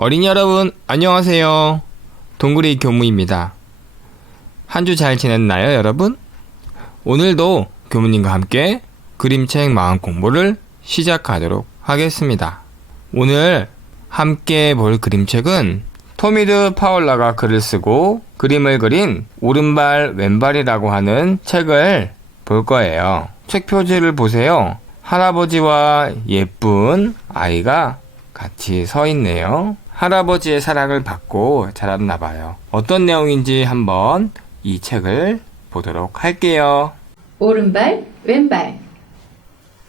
어린이 여러분, 안녕하세요. 동그리 교무입니다. 한 주 잘 지냈나요, 여러분? 오늘도 교무님과 함께 그림책 마음 공부를 시작하도록 하겠습니다. 오늘 함께 볼 그림책은 토미드 파울라가 글을 쓰고 그림을 그린 오른발 왼발이라고 하는 책을 볼 거예요. 책 표지를 보세요. 할아버지와 예쁜 아이가 같이 서 있네요. 할아버지의 사랑을 받고 자랐나 봐요. 어떤 내용인지 한번 이 책을 보도록 할게요. 오른발, 왼발.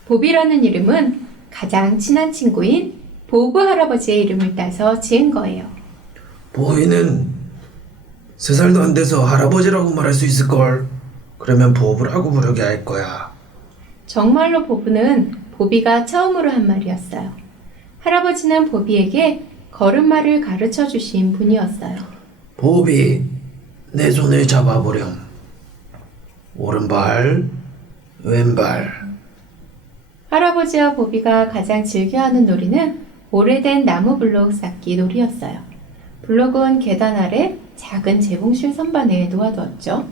보비라는 이름은 가장 친한 친구인 보브 할아버지의 이름을 따서 지은 거예요. 보이는 3살도 안 돼서 할아버지라고 말할 수 있을걸. 그러면 보브라고 부르게 할 거야. 정말로 보브는 보비가 처음으로 한 말이었어요. 할아버지는 보비에게 걸음마를 가르쳐 주신 분이었어요. 보비, 내 손을 잡아보렴. 오른발, 왼발. 할아버지와 보비가 가장 즐겨하는 놀이는 오래된 나무 블록 쌓기 놀이였어요. 블록은 계단 아래 작은 재봉실 선반에 놓아두었죠.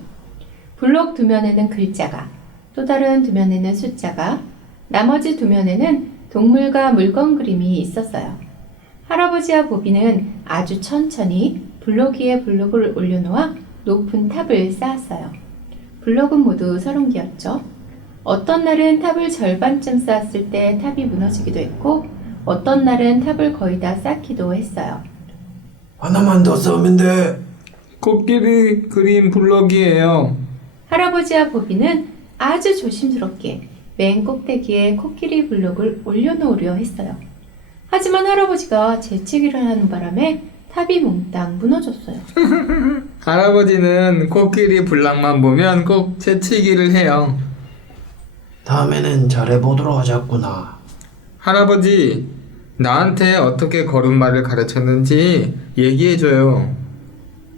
블록 두 면에는 글자가, 또 다른 두 면에는 숫자가, 나머지 두 면에는 동물과 물건 그림이 있었어요. 할아버지와 보비는 아주 천천히 블록 위에 블록을 올려놓아 높은 탑을 쌓았어요. 블록은 모두 30개였죠. 어떤 날은 탑을 절반쯤 쌓았을 때 탑이 무너지기도 했고, 어떤 날은 탑을 거의 다 쌓기도 했어요. 하나만 더 쌓으면 돼. 코끼리 그림 블럭이에요. 할아버지와 보비는 아주 조심스럽게 맨 꼭대기에 코끼리 블록을 올려놓으려 했어요. 하지만 할아버지가 재채기를 하는 바람에 탑이 몽땅 무너졌어요. 할아버지는 코끼리 블럭만 보면 꼭 재치기를 해요. 다음에는 잘해보도록 하자꾸나. 할아버지, 나한테 어떻게 걸음마를 가르쳤는지 얘기해줘요.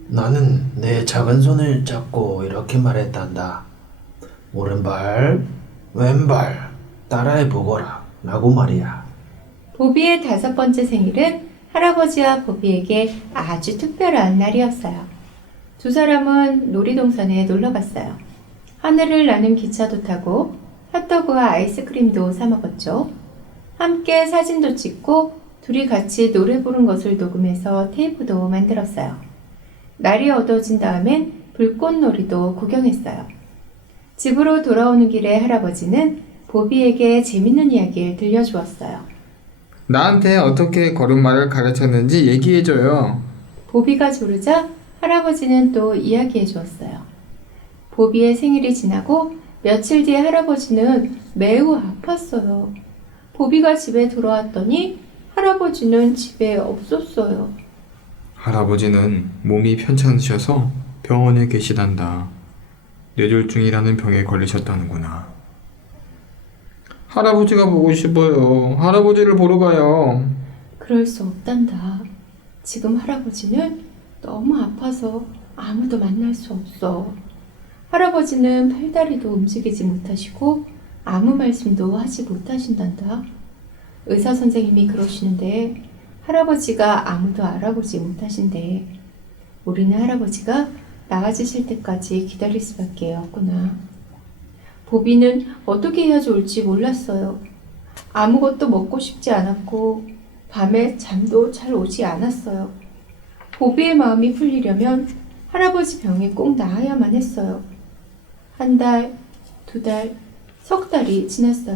나는 내 작은 손을 잡고 이렇게 말했단다. 오른발, 왼발, 따라해보거라 라고 말이야. 보비의 5번째 생일은 할아버지와 보비에게 아주 특별한 날이었어요. 두 사람은 놀이동산에 놀러 갔어요. 하늘을 나는 기차도 타고 핫도그와 아이스크림도 사 먹었죠. 함께 사진도 찍고 둘이 같이 노래 부른 것을 녹음해서 테이프도 만들었어요. 날이 어두워진 다음엔 불꽃놀이도 구경했어요. 집으로 돌아오는 길에 할아버지는 보비에게 재밌는 이야기를 들려주었어요. 나한테 어떻게 걸음마를 가르쳤는지 얘기해줘요. 보비가 조르자 할아버지는 또 이야기해 주었어요. 보비의 생일이 지나고 며칠 뒤에 할아버지는 매우 아팠어요. 보비가 집에 돌아왔더니 할아버지는 집에 없었어요. 할아버지는 몸이 편찮으셔서 병원에 계시단다. 뇌졸중이라는 병에 걸리셨다는구나. 할아버지가 보고 싶어요. 할아버지를 보러 가요. 그럴 수 없단다. 지금 할아버지는 너무 아파서 아무도 만날 수 없어. 할아버지는 팔다리도 움직이지 못하시고 아무 말씀도 하지 못하신단다. 의사 선생님이 그러시는데 할아버지가 아무도 알아보지 못하신대. 우리는 할아버지가 나아지실 때까지 기다릴 수밖에 없구나. 보비는 어떻게 해야 좋을지 몰랐어요. 아무것도 먹고 싶지 않았고 밤에 잠도 잘 오지 않았어요. 보비의 마음이 풀리려면 할아버지 병이 꼭 나아야만 했어요. 1달, 2달, 석 달이 지났어요.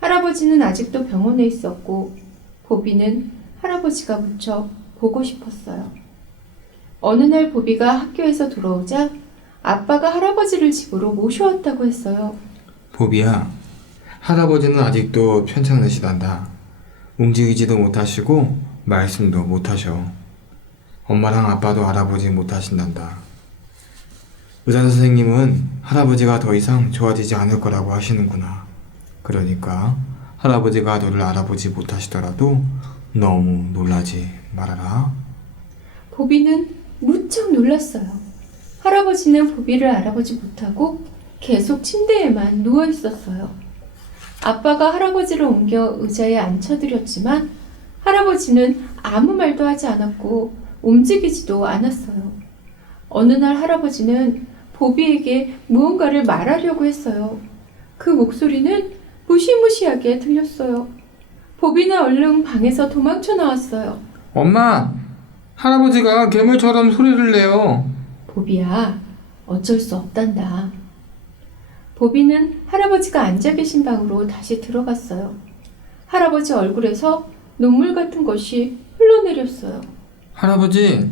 할아버지는 아직도 병원에 있었고 보비는 할아버지가 무척 보고 싶었어요. 어느 날 보비가 학교에서 돌아오자 아빠가 할아버지를 집으로 모셔왔다고 했어요. 보비야, 할아버지는 아직도 편찮으시단다. 움직이지도 못하시고 말씀도 못하셔. 엄마랑 아빠도 알아보지 못하신단다. 의사 선생님은 할아버지가 더 이상 좋아지지 않을 거라고 하시는구나. 그러니까 할아버지가 너를 알아보지 못하시더라도 너무 놀라지 말아라. 보비는 무척 놀랐어요. 할아버지는 보비를 알아보지 못하고 계속 침대에만 누워 있었어요. 아빠가 할아버지를 옮겨 의자에 앉혀드렸지만 할아버지는 아무 말도 하지 않았고 움직이지도 않았어요. 어느 날 할아버지는 보비에게 무언가를 말하려고 했어요. 그 목소리는 무시무시하게 들렸어요. 보비는 얼른 방에서 도망쳐 나왔어요. 엄마, 할아버지가 괴물처럼 소리를 내요. 보비야, 어쩔 수 없단다. 보비는 할아버지가 앉아 계신 방으로 다시 들어갔어요. 할아버지 얼굴에서 눈물 같은 것이 흘러내렸어요. 할아버지,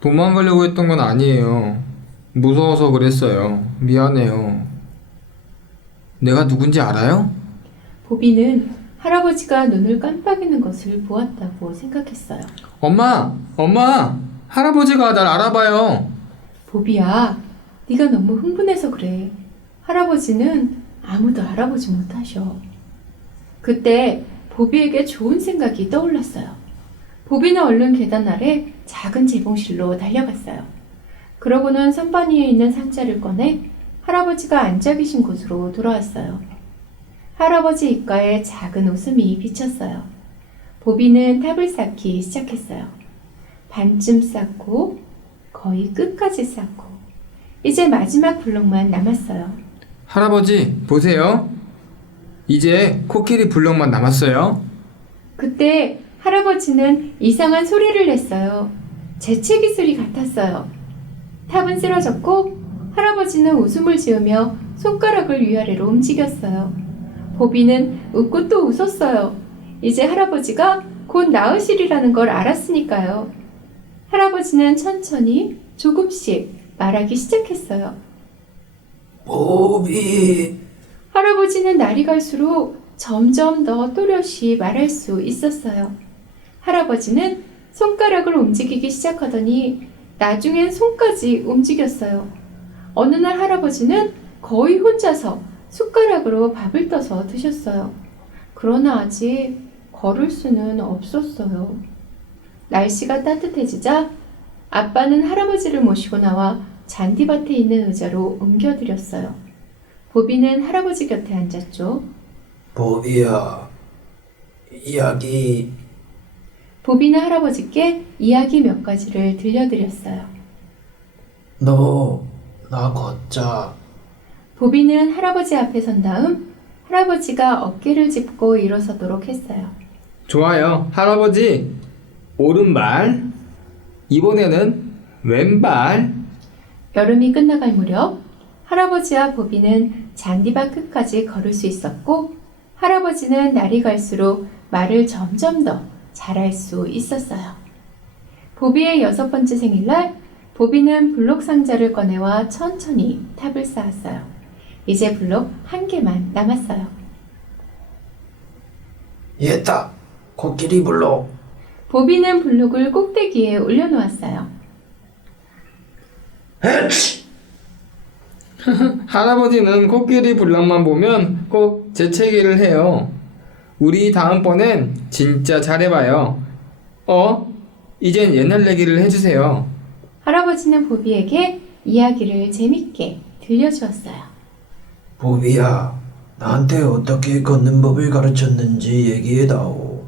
도망가려고 했던 건 아니에요. 무서워서 그랬어요. 미안해요. 내가 누군지 알아요? 보비는 할아버지가 눈을 깜빡이는 것을 보았다고 생각했어요. 엄마, 할아버지가 날 알아봐요. 보비야, 네가 너무 흥분해서 그래. 할아버지는 아무도 알아보지 못하셔. 그때 보비에게 좋은 생각이 떠올랐어요. 보비는 얼른 계단 아래 작은 재봉실로 달려갔어요. 그러고는 선반 위에 있는 상자를 꺼내 할아버지가 앉아 계신 곳으로 돌아왔어요. 할아버지 입가에 작은 웃음이 비쳤어요. 보비는 탑을 쌓기 시작했어요. 반쯤 쌓고 거의 끝까지 쌓고 이제 마지막 블록만 남았어요. 할아버지, 보세요. 이제 코끼리 블럭만 남았어요. 그때 할아버지는 이상한 소리를 냈어요. 재채기 소리 같았어요. 탑은 쓰러졌고 할아버지는 웃음을 지으며 손가락을 위아래로 움직였어요. 보비는 웃고 또 웃었어요. 이제 할아버지가 곧 나으시리라는 걸 알았으니까요. 할아버지는 천천히 조금씩 말하기 시작했어요. 보비, 할아버지는 날이 갈수록 점점 더 또렷이 말할 수 있었어요. 할아버지는 손가락을 움직이기 시작하더니 나중엔 손까지 움직였어요. 어느 날 할아버지는 거의 혼자서 숟가락으로 밥을 떠서 드셨어요. 그러나 아직 걸을 수는 없었어요. 날씨가 따뜻해지자 아빠는 할아버지를 모시고 나와 잔디밭에 있는 의자로 옮겨드렸어요. 보비는 할아버지 곁에 앉았죠. 보비야, 이야기. 보비는 할아버지께 이야기 몇 가지를 들려드렸어요. 너 나 걷자. 보비는 할아버지 앞에 선 다음 할아버지가 어깨를 짚고 일어서도록 했어요. 좋아요. 할아버지, 오른발. 이번에는 왼발. 여름이 끝나갈 무렵 할아버지와 보비는 잔디밭 끝까지 걸을 수 있었고 할아버지는 날이 갈수록 말을 점점 더 잘할 수 있었어요. 보비의 6번째 생일날 보비는 블록 상자를 꺼내와 천천히 탑을 쌓았어요. 이제 블록 1개만 남았어요. 얘다, 코끼리 블록. 보비는 블록을 꼭대기에 올려놓았어요. 헤치! 할아버지는 코끼리 블럭만 보면 꼭 재채기를 해요. 우리 다음번엔 진짜 잘해봐요. 이젠 옛날 얘기를 해주세요. 할아버지는 보비에게 이야기를 재밌게 들려주었어요. 보비야, 나한테 어떻게 걷는 법을 가르쳤는지 얘기해다오.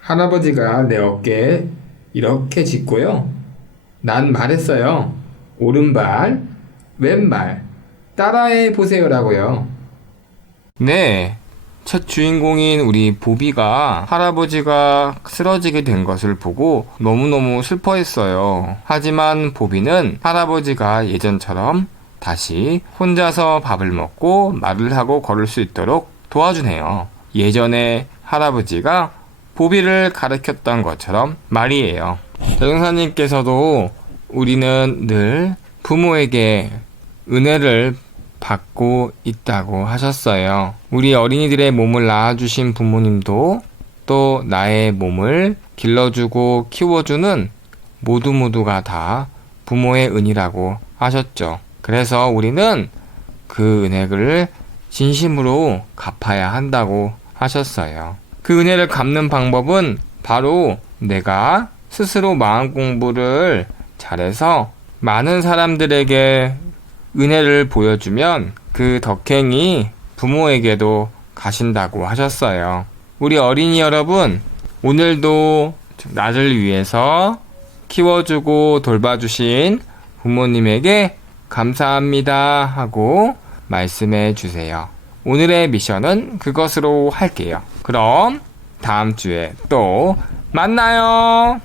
할아버지가 내 어깨에 이렇게 짚고요. 난 말했어요. 오른발, 왼발, 따라해 보세요라고요. 네, 첫 주인공인 우리 보비가 할아버지가 쓰러지게 된 것을 보고 너무너무 슬퍼했어요. 하지만 보비는 할아버지가 예전처럼 다시 혼자서 밥을 먹고 말을 하고 걸을 수 있도록 도와주네요. 예전에 할아버지가 보비를 가르쳤던 것처럼 말이에요. 대종사님께서도 우리는 늘 부모에게 은혜를 받고 있다고 하셨어요. 우리 어린이들의 몸을 낳아주신 부모님도 또 나의 몸을 길러주고 키워주는 모두가 다 부모의 은이라고 하셨죠. 그래서 우리는 그 은혜를 진심으로 갚아야 한다고 하셨어요. 그 은혜를 갚는 방법은 바로 내가 스스로 마음 공부를 잘해서 많은 사람들에게 은혜를 보여주면 그 덕행이 부모에게도 가신다고 하셨어요. 우리 어린이 여러분, 오늘도 나를 위해서 키워주고 돌봐주신 부모님에게 감사합니다 하고 말씀해 주세요. 오늘의 미션은 그것으로 할게요. 그럼 다음 주에 또 만나요.